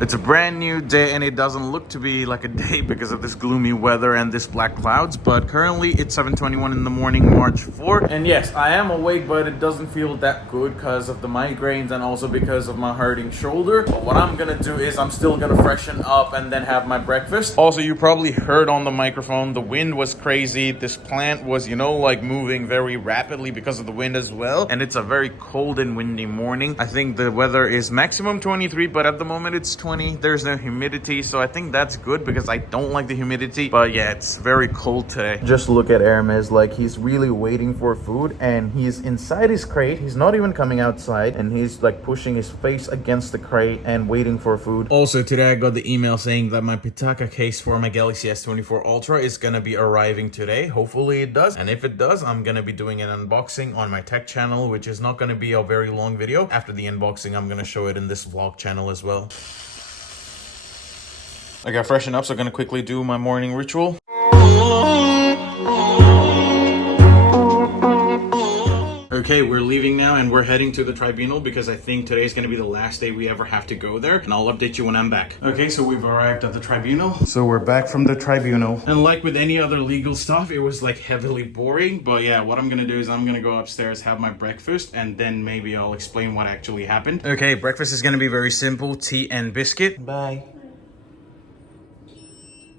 It's a brand new day and it doesn't look to be like a day because of this gloomy weather and this black clouds, but currently it's 7:21 in the morning, March 4th. And yes, I am awake, but it doesn't feel that good because of the migraines and also because of my hurting shoulder. But what I'm gonna do is I'm still gonna freshen up and then have my breakfast. Also, you probably heard on the microphone, the wind was crazy. This plant was, like moving very rapidly because of the wind as well. And it's a very cold and windy morning. I think the weather is maximum 23, but at the moment it's 20. There's no humidity, so I think that's good because I don't like the humidity. But yeah, it's very cold today. Just look at Hermes, like he's really waiting for food and he's inside his crate. He's not even coming outside and he's like pushing his face against the crate and waiting for food. Also today I got the email saying that my Pitaka case for my Galaxy S24 Ultra is gonna be arriving today. Hopefully it does, and if it does, I'm gonna be doing an unboxing on my tech channel, which is not gonna be a very long video. After the unboxing, I'm gonna show it in this vlog channel as well. I got freshened up, so I'm gonna quickly do my morning ritual. Okay, we're leaving now and we're heading to the tribunal because I think today is going to be the last day we ever have to go there, and I'll update you when I'm back. Okay, so we've arrived at the tribunal. So we're back from the tribunal. And like with any other legal stuff, it was like heavily boring. But yeah, what I'm going to do is I'm going to go upstairs, have my breakfast, and then maybe I'll explain what actually happened. Okay, breakfast is going to be very simple. Tea and biscuit. Bye.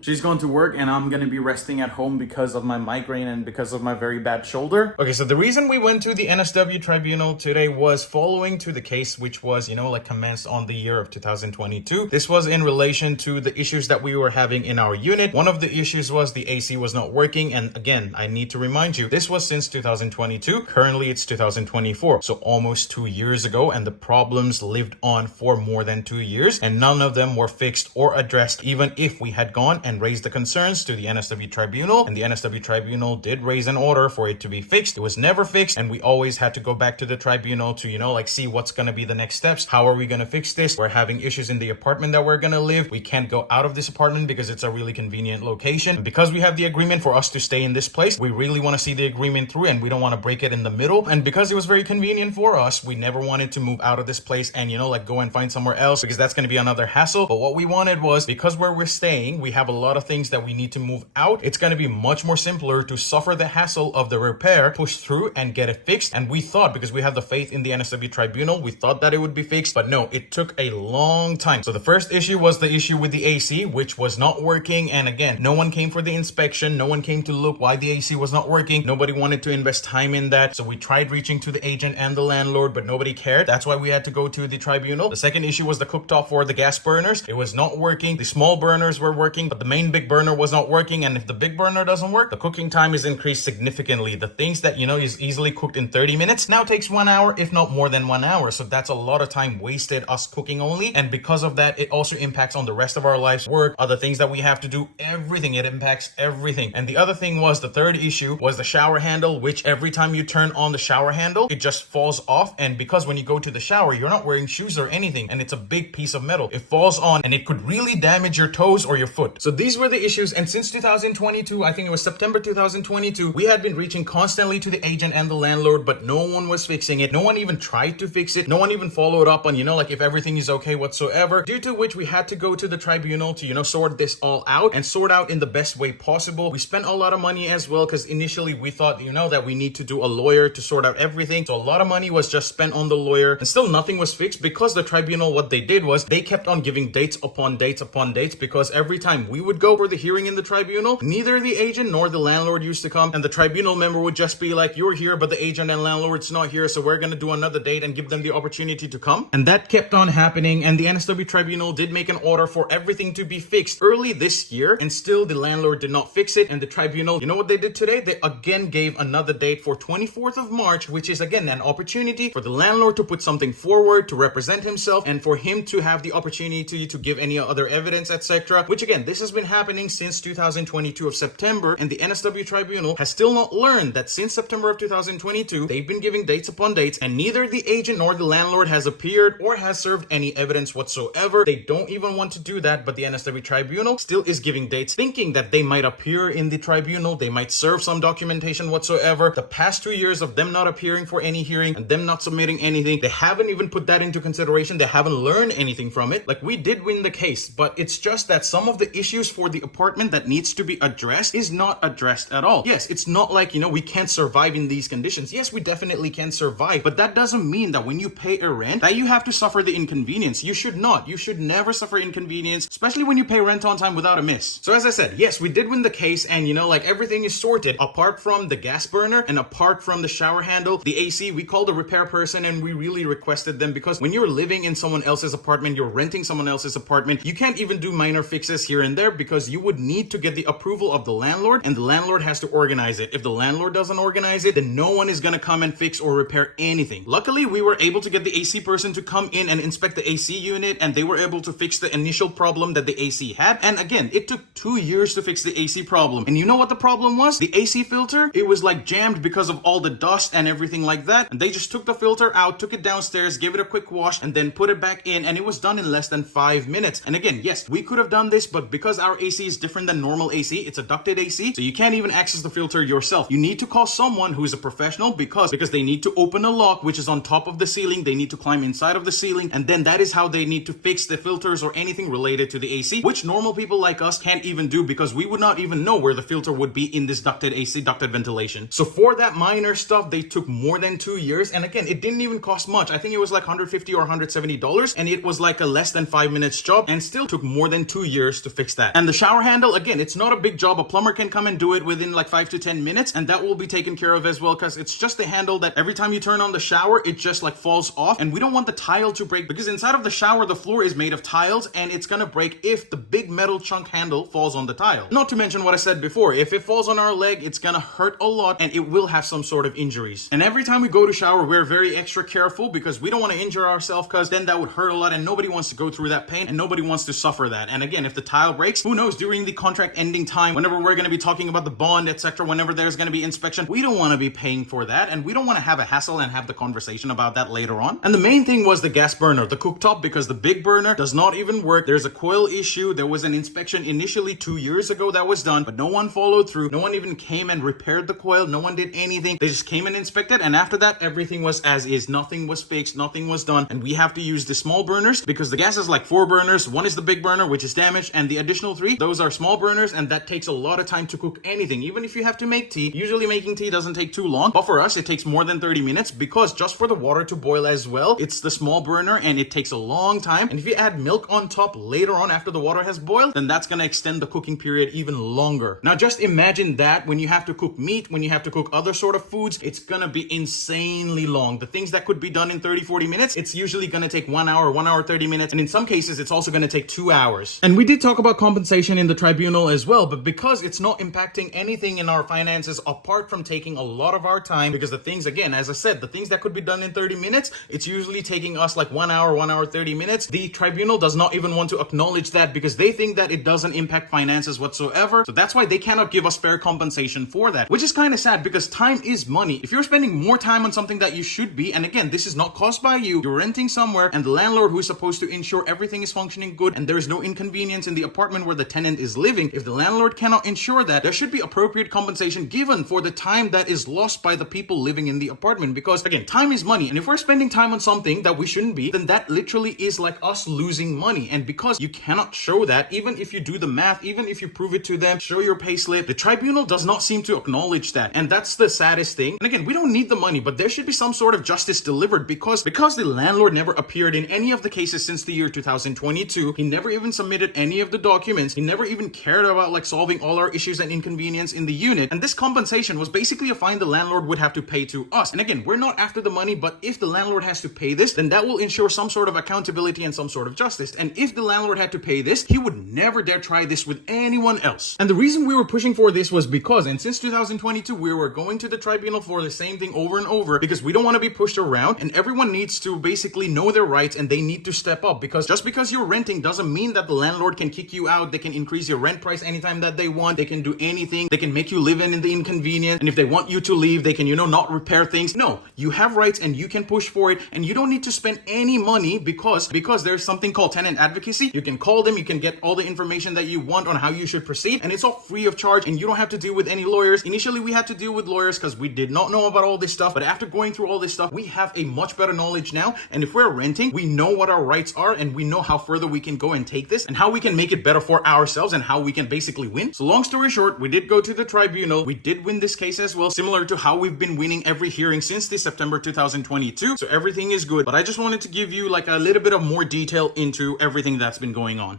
She's going to work and I'm going to be resting at home because of my migraine and because of my very bad shoulder. Okay, so the reason we went to the NSW tribunal today was following to the case which was, commenced on the year of 2022. This was in relation to the issues that we were having in our unit. One of the issues was the AC was not working. And again, I need to remind you, this was since 2022. Currently, it's 2024. So almost 2 years ago, and the problems lived on for more than 2 years. And none of them were fixed or addressed, even if we had gone and raised the concerns to the NSW tribunal, and the NSW tribunal did raise an order for it to be fixed. It was never fixed, and we always had to go back to the tribunal to see what's going to be the next steps. How are we going to fix this? We're having issues in the apartment that we're going to live. We can't go out of this apartment because it's a really convenient location. And because we have the agreement for us to stay in this place, we really want to see the agreement through and we don't want to break it in the middle. And because it was very convenient for us, we never wanted to move out of this place and go and find somewhere else because that's going to be another hassle. But what we wanted was, because where we're staying, we have a lot of things that we need to move out. It's going to be much more simpler to suffer the hassle of the repair, push through and get it fixed. And we thought, because we have the faith in the NSW tribunal, we thought that it would be fixed, but no, it took a long time. So the first issue was the issue with the AC, which was not working. And again, no one came for the inspection. No one came to look why the AC was not working. Nobody wanted to invest time in that. So we tried reaching to the agent and the landlord, but nobody cared. That's why we had to go to the tribunal. The second issue was the cooktop for the gas burners. It was not working. The small burners were working, but the main big burner was not working. And if the big burner doesn't work, the cooking time is increased significantly. The things that is easily cooked in 30 minutes now takes 1 hour, if not more than 1 hour. So that's a lot of time wasted us cooking only. And because of that, it also impacts on the rest of our lives, work, other things that we have to do, everything. It impacts everything. And the other thing was, the third issue was the shower handle, which every time you turn on the shower handle, it just falls off. And because when you go to the shower, you're not wearing shoes or anything, and it's a big piece of metal, it falls on and it could really damage your toes or your foot. So these were the issues. And since 2022, I think it was September 2022, we had been reaching constantly to the agent and the landlord, but no one was fixing it. No one even tried to fix it. No one even followed up on, if everything is okay whatsoever, due to which we had to go to the tribunal to, sort this all out and sort out in the best way possible. We spent a lot of money as well, because initially we thought, that we need to do a lawyer to sort out everything. So a lot of money was just spent on the lawyer, and still nothing was fixed because the tribunal, what they did was they kept on giving dates upon dates upon dates, because every time we would go for the hearing in the tribunal, neither the agent nor the landlord used to come, and the tribunal member would just be like, you're here, but the agent and landlord's not here, so we're going to do another date and give them the opportunity to come. And that kept on happening, and the NSW tribunal did make an order for everything to be fixed early this year, and still the landlord did not fix it. And the tribunal, what they did today? They again gave another date for 24th of March, which is again an opportunity for the landlord to put something forward to represent himself and for him to have the opportunity to give any other evidence, etc. Which again, this has been been happening since 2022 of September, and the NSW tribunal has still not learned that since September of 2022, they've been giving dates upon dates, and neither the agent nor the landlord has appeared or has served any evidence whatsoever. They don't even want to do that, but the NSW tribunal still is giving dates, thinking that they might appear in the tribunal, they might serve some documentation whatsoever. The past 2 years of them not appearing for any hearing and them not submitting anything, they haven't even put that into consideration. They haven't learned anything from it. Like, we did win the case, but it's just that some of the issues for the apartment that needs to be addressed is not addressed at all. Yes, it's not like, we can't survive in these conditions. Yes, we definitely can survive, but that doesn't mean that when you pay a rent that you have to suffer the inconvenience. You should not. You should never suffer inconvenience, especially when you pay rent on time without a miss. So as I said, yes, we did win the case, and everything is sorted apart from the gas burner and apart from the shower handle. The AC, we called a repair person and we really requested them, because when you're living in someone else's apartment, you're renting someone else's apartment, you can't even do minor fixes here and there because you would need to get the approval of the landlord, and the landlord has to organize it. If the landlord doesn't organize it, then no one is gonna come and fix or repair anything. Luckily, we were able to get the AC person to come in and inspect the AC unit, and they were able to fix the initial problem that the AC had. And again, it took 2 years to fix the AC problem. And you know what the problem was? The AC filter, it was like jammed because of all the dust and everything like that. And they just took the filter out, took it downstairs, gave it a quick wash, and then put it back in, and it was done in less than 5 minutes. And again, yes, we could have done this, but because our AC is different than normal AC, it's a ducted AC, so you can't even access the filter yourself. You need to call someone who is a professional because they need to open a lock which is on top of the ceiling. They need to climb inside of the ceiling, and then that is how they need to fix the filters or anything related to the AC, which normal people like us can't even do because we would not even know where the filter would be in this ducted AC, ducted ventilation. So for that minor stuff, they took more than 2 years, and again, it didn't even cost much. I think it was like $150 or $170, and it was like a less than 5 minutes job, and still took more than 2 years to fix that. And the shower handle, again, it's not a big job. A plumber can come and do it within like 5 to 10 minutes, and that will be taken care of as well, because it's just the handle that every time you turn on the shower, it just like falls off, and we don't want the tile to break because inside of the shower, the floor is made of tiles, and it's gonna break if the big metal chunk handle falls on the tile. Not to mention what I said before, if it falls on our leg, it's gonna hurt a lot, and it will have some sort of injuries. And every time we go to shower, we're very extra careful because we don't want to injure ourselves, because then that would hurt a lot, and nobody wants to go through that pain, and nobody wants to suffer that. And again, if the tile breaks, who knows, during the contract ending time, whenever we're going to be talking about the bond, etc., whenever there's going to be inspection, we don't want to be paying for that, and we don't want to have a hassle and have the conversation about that later on. And the main thing was the gas burner, the cooktop, because the big burner does not even work. There's a coil issue. There was an inspection initially 2 years ago that was done, but no one followed through. No one even came and repaired the coil. No one did anything. They just came and inspected, and after that, everything was as is. Nothing was fixed, nothing was done, and we have to use the small burners because the gas is like 4 burners. One is the big burner, which is damaged, and the additional 3, those are small burners, and that takes a lot of time to cook anything. Even if you have to make tea, usually making tea doesn't take too long, but for us, it takes more than 30 minutes because just for the water to boil as well, it's the small burner, and it takes a long time. And if you add milk on top later on after the water has boiled, then that's gonna extend the cooking period even longer. Now, just imagine that when you have to cook meat, when you have to cook other sort of foods, it's gonna be insanely long. The things that could be done in 30-40 minutes, it's usually gonna take 1 hour, 1 hour 30 minutes, and in some cases it's also gonna take 2 hours. And we did talk about compensation in the tribunal as well, but because it's not impacting anything in our finances apart from taking a lot of our time, because the things, again, as I said, the things that could be done in 30 minutes, it's usually taking us like 1 hour, 1 hour 30 minutes. The tribunal does not even want to acknowledge that because they think that it doesn't impact finances whatsoever. So that's why they cannot give us fair compensation for that, which is kind of sad because time is money. If you're spending more time on something that you should be, and again, this is not caused by you, you're renting somewhere, and the landlord who is supposed to ensure everything is functioning good and there is no inconvenience in the apartment where the tenant is living, if the landlord cannot ensure that, there should be appropriate compensation given for the time that is lost by the people living in the apartment, because again, time is money, and if we're spending time on something that we shouldn't be, then that literally is like us losing money. And because you cannot show that, even if you do the math, even if you prove it to them, show your payslip, the tribunal does not seem to acknowledge that, and that's the saddest thing. And again, we don't need the money, but there should be some sort of justice delivered because the landlord never appeared in any of the cases since the year 2022. He never even submitted any of the documents. He never even cared about like solving all our issues and inconvenience in the unit. And this compensation was basically a fine the landlord would have to pay to us. And again, we're not after the money, but if the landlord has to pay this, then that will ensure some sort of accountability and some sort of justice. And if the landlord had to pay this, he would never dare try this with anyone else. And the reason we were pushing for this was because, and since 2022, we were going to the tribunal for the same thing over and over because we don't want to be pushed around, and everyone needs to basically know their rights and they need to step up, because just because you're renting doesn't mean that the landlord can kick you out want. They can increase your rent price anytime that they want. They can do anything. They can make you live in the inconvenience. And if they want you to leave, they can, not repair things. No, you have rights and you can push for it, and you don't need to spend any money because there's something called tenant advocacy. You can call them, you can get all the information that you want on how you should proceed, and it's all free of charge, and you don't have to deal with any lawyers. Initially, we had to deal with lawyers because we did not know about all this stuff, but after going through all this stuff, we have a much better knowledge now, and if we're renting, we know what our rights are, and we know how further we can go and take this, and how we can make it better for ourselves, and how we can basically win. So long story short, we did go to the tribunal. We did win this case as well, similar to how we've been winning every hearing since this September 2022. So everything is good, but I just wanted to give you like a little bit of more detail into everything that's been going on.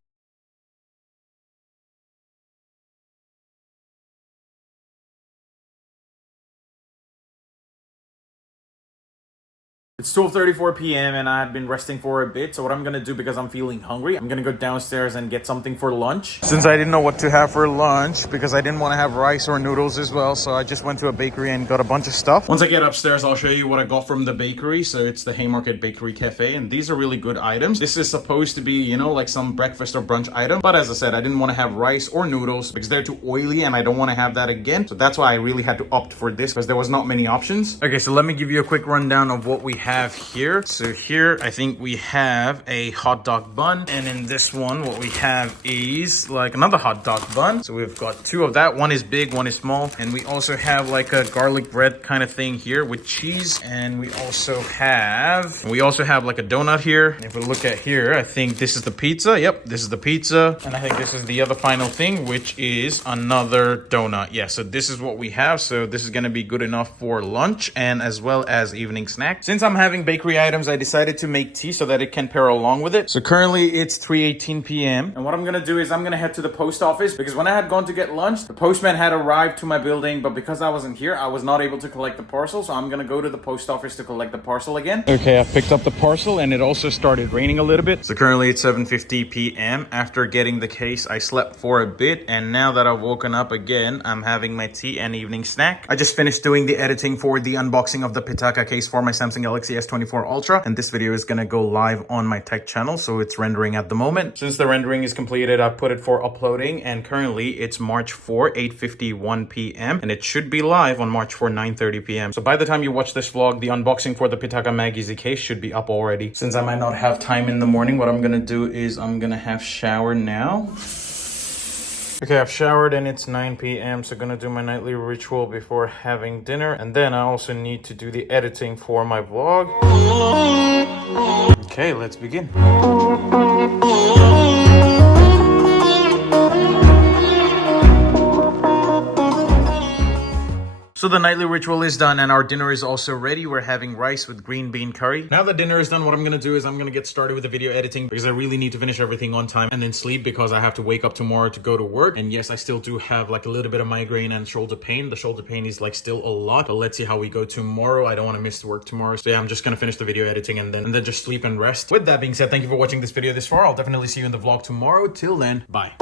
It's 12:34 p.m. and I've been resting for a bit. So what I'm gonna do, because I'm feeling hungry, I'm gonna go downstairs and get something for lunch. Since I didn't know what to have for lunch, because I didn't want to have rice or noodles as well, so I just went to a bakery and got a bunch of stuff. Once I get upstairs, I'll show you what I got from the bakery. So it's the Haymarket Bakery Cafe, and these are really good items. This is supposed to be, like some breakfast or brunch item. But as I said, I didn't want to have rice or noodles because they're too oily and I don't want to have that again. So that's why I really had to opt for this, because there was not many options. Okay, so let me give you a quick rundown of what we have here. So here I think we have a hot dog bun, and in this one what we have is like another hot dog bun. So we've got two of that. One is big, one is small, and we also have like a garlic bread kind of thing here with cheese, and we also have like a donut here. And if we look at here, I think this is the pizza. Yep, this is the pizza, and I think this is the other final thing, which is another donut. Yeah, so this is what we have. So this is gonna be good enough for lunch and as well as evening snack. Since I'm having bakery items, I decided to make tea so that it can pair along with it. So currently it's 3:18 p.m. and what I'm gonna do is I'm gonna head to the post office, because when I had gone to get lunch, the postman had arrived to my building, but because I wasn't here, I was not able to collect the parcel. So I'm gonna go to the post office to collect the parcel again. Okay, I picked up the parcel and it also started raining a little bit. So currently it's 7:50 p.m. After getting the case, I slept for a bit, and now that I've woken up again, I'm having my tea and evening snack. I just finished doing the editing for the unboxing of the Pitaka case for my Samsung Galaxy S24 Ultra, and this video is gonna go live on my tech channel, so it's rendering at the moment. Since the rendering is completed, I put it for uploading, and currently it's March 4, 8:51 p.m. and it should be live on March 4, 9:30 p.m. So by the time you watch this vlog, the unboxing for the Pitaka Mag Easy case should be up already. Since I might not have time in the morning, what I'm gonna do is I'm gonna have shower now. Okay, I've showered and it's 9 p.m. so gonna do my nightly ritual before having dinner, and then I also need to do the editing for my vlog. Okay, let's begin. So the nightly ritual is done and our dinner is also ready. We're having rice with green bean curry. Now that dinner is done, what I'm going to do is I'm going to get started with the video editing, because I really need to finish everything on time and then sleep, because I have to wake up tomorrow to go to work. And yes, I still do have like a little bit of migraine and shoulder pain. The shoulder pain is like still a lot, but let's see how we go tomorrow. I don't want to miss work tomorrow. So yeah, I'm just going to finish the video editing and then just sleep and rest. With that being said, thank you for watching this video this far. I'll definitely see you in the vlog tomorrow. Till then, bye.